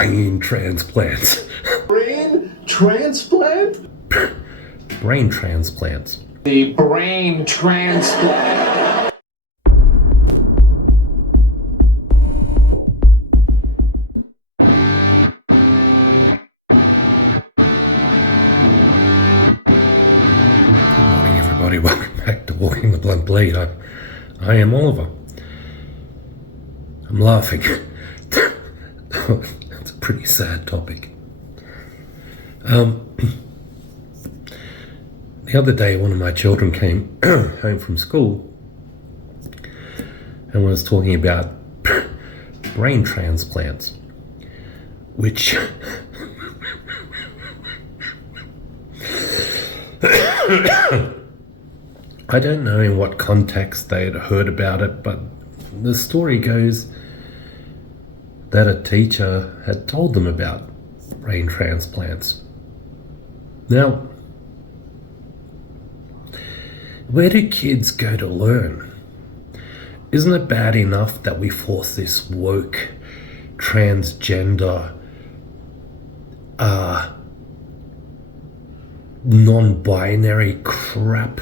Brain transplants. Brain transplant? Brain transplants. The brain transplant. Good morning, everybody. Welcome back to Walking the Blunt Blade. I am Oliver. I'm laughing. That's a pretty sad topic. The other day, one of my children came home from school and was talking about brain transplants, which I don't know in what context they had heard about it, but the story goes that a teacher had told them about brain transplants. Now, where do kids go to learn? Isn't it bad enough that we force this woke, transgender, non-binary crap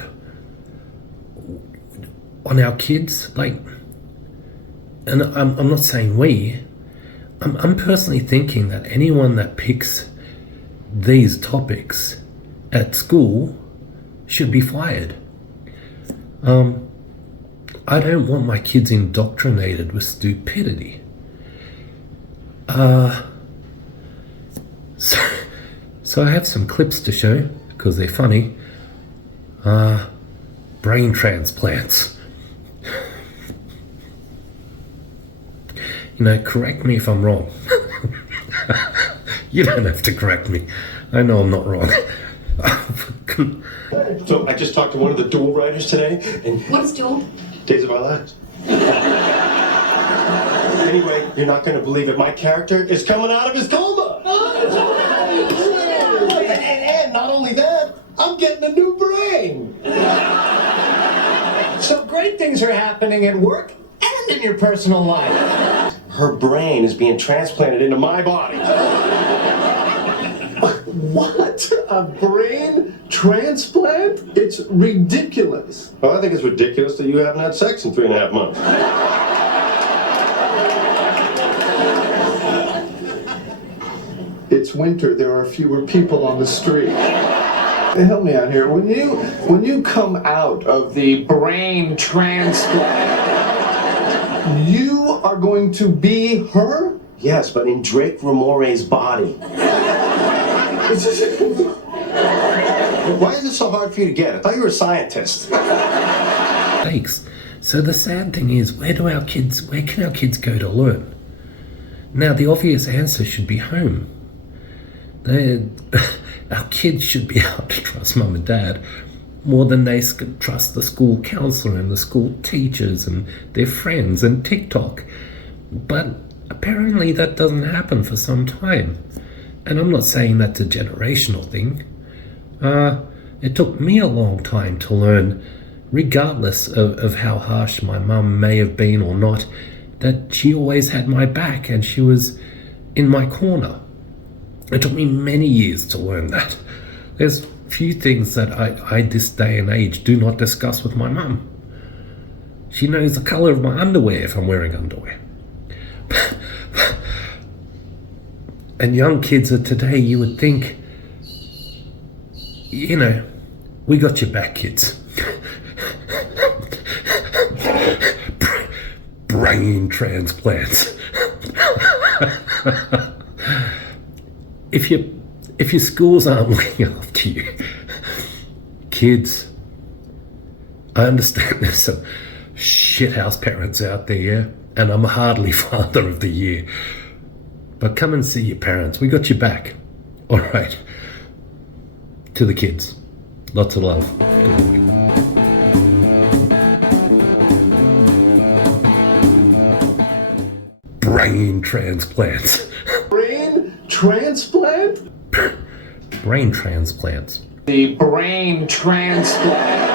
on our kids? And I'm not saying we. I'm personally thinking that anyone that picks these topics at school should be fired. I don't want my kids indoctrinated with stupidity. So I have some clips to show because they're funny. Brain transplants. Correct me if I'm wrong. You don't have to correct me. I know I'm not wrong. So I just talked to one of the dual writers today, and What is dual? Days of Our Lives. Anyway, you're not going to believe it. My character is coming out of his coma. And not only that, I'm getting a new brain. So great things are happening at work and in your personal life. Her brain is being transplanted into my body. What? A brain transplant? It's ridiculous. Well, I think it's ridiculous that you haven't had sex in 3.5 months. It's winter. There are fewer people on the street. Help me out here. When you come out of the brain transplant, you are going to be her? Yes, but in Drake Ramore's body. Why is it so hard for you to get? I thought you were a scientist. Thanks. So the sad thing is, where can our kids go to learn? Now, the obvious answer should be home. Our kids should be able to trust mum and dad more than they trust the school counselor and the school teachers and their friends and TikTok. But apparently that doesn't happen for some time. And I'm not saying that's a generational thing. It took me a long time to learn, regardless of how harsh my mum may have been or not, that she always had my back and she was in my corner. It took me many years to learn that. There's few things that I this day and age do not discuss with my mum. She knows the colour of my underwear if I'm wearing underwear. And young kids of today, you would think, we got your back, kids. Brain transplants. If your schools aren't looking after you, kids, I understand there's some shithouse parents out there, yeah? And I'm hardly father of the year. But come and see your parents. We got your back. All right. To the kids. Lots of love. Good morning. Brain transplants. Brain transplant? Brain transplants. The brain transplant.